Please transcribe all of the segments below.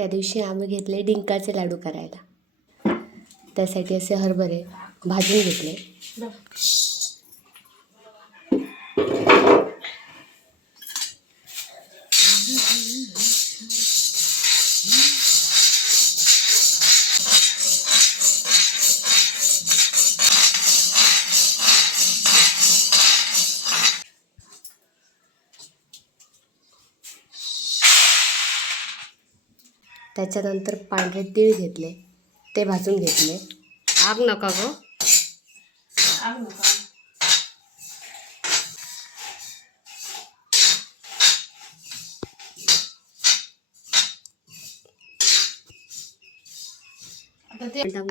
त्या दिवशी आम्ही घेतले डिंकाचे लाडू करायला. त्यासाठी असे हरभरे भाजून घेतले. त्याच्यानंतर पांढरे तीळ घेतले, ते भाजून घेतले. आग नका गो, आग नका.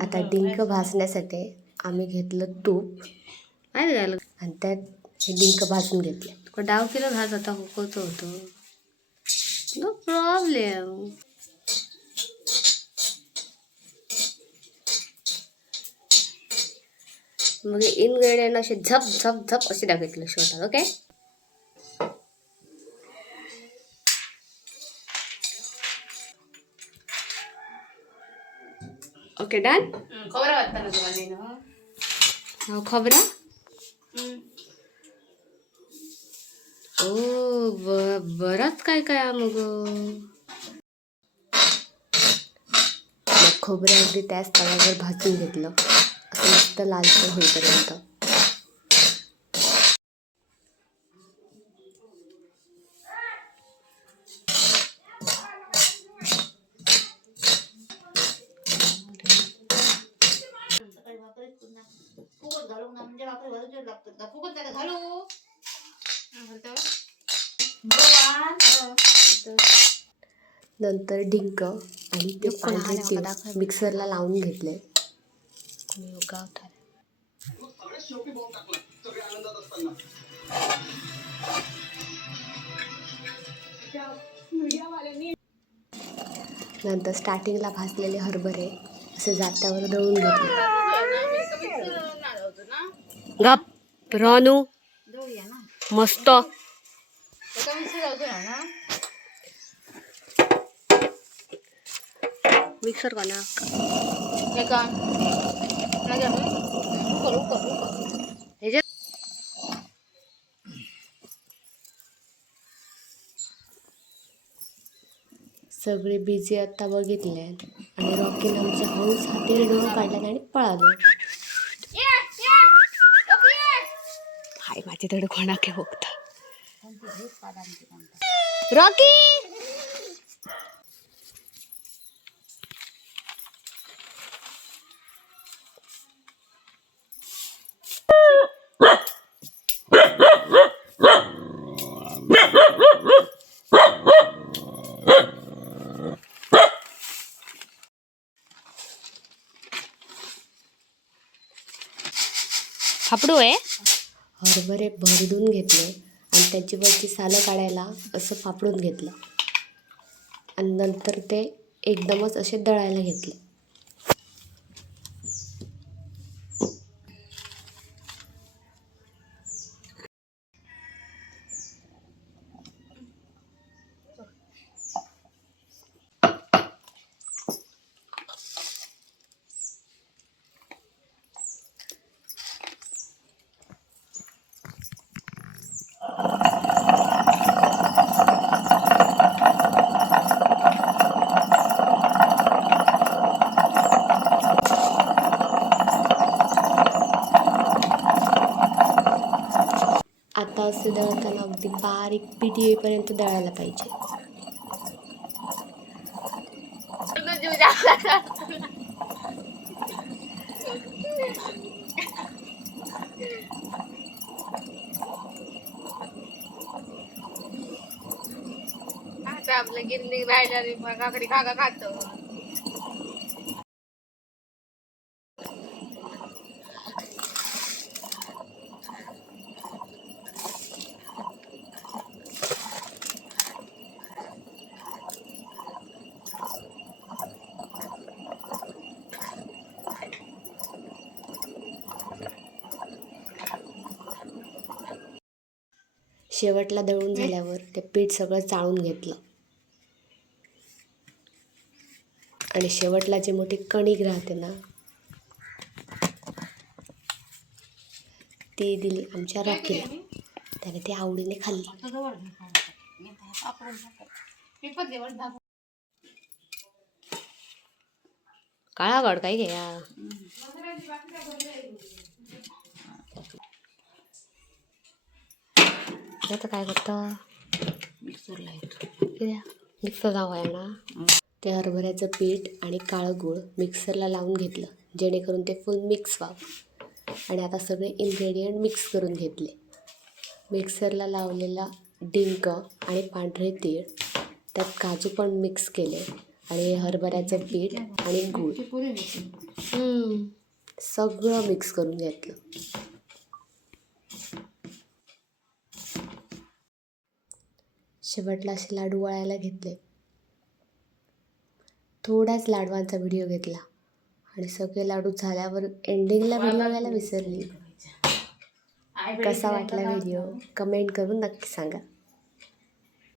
आता डिंक भाजण्यासाठी आम्ही घेतलं तूप आणि त्यात हे डिंक भाजून घेतले. डाव किलो भाज आता हुकवतो होतो, नो प्रॉब्लेम. मग इनग्रेडियंट असे झप झप झप असे टाकायचे शेवटात. Okay, okay done. खोबरं वाटतं तुम्हाला खोबरं. ओ बरंच काय काय मग खोबरं अगदी त्याच तव्यावर भाजून घेतलं, असं मस्त लालसर होईपर्यंत. नंतर डिंक आणि ते पांढरे तीळ मिक्सरला लावून घेतले. नंतर स्टार्टिंगला भाजलेले हरभरे असे जात्यावर दळून घेतले. गप रानू मस्त मिक्सर का ना सगळे बिझी आता बघितले आणि रॉकीने आमच्या हळूच हाती डोळं काढला आणि पळालो. हाय माझे थोडं कोणाके बघता रॉकी. फापडू आहे. हरभरे भरडून घेतले आणि त्याची वरची सालं काढायला असं फापडून घेतलं आणि नंतर ते एकदमच असे दळायला घेतले. आता असे दळताना अगदी बारीक पीठ येईपर्यंत दळायला पाहिजे. आपलं गिरणी राहिल्या मग आकडे खागा खातो. शेवटला दळून झाल्यावर ते पीठ सगळं चाळून घेतलं. आणि शेवटला जी मोठी कणिक राहते ना ती दिली आमच्या रॉकीला. त्याने ती आवडीने खाल्ली. काळा गड काय घ्या. आता काय करता मिक्सर नाव आहे ना. ते हरभऱ्याचं पीठ आणि काळं गूळ मिक्सरला लावून घेतलं जेणेकरून ते फुल मिक्स व्हावं. आणि आता सगळे इन्ग्रेडियंट मिक्स करून घेतले. मिक्सरला लावलेला डिंक आणि पांढरे तीळ, त्यात काजू पण मिक्स केले आणि हरभऱ्याचं पीठ आणि गूळ सगळं मिक्स करून घेतलं. शेवटला असे लाडू वळायला घेतले. थोड्याच लाडवांचा व्हिडिओ घेतला आणि सगळे लाडू झाल्यावर एंडिंगला व्हिडिओ घ्यायला विसरली. कसा वाटला व्हिडिओ कमेंट करून नक्की सांगा.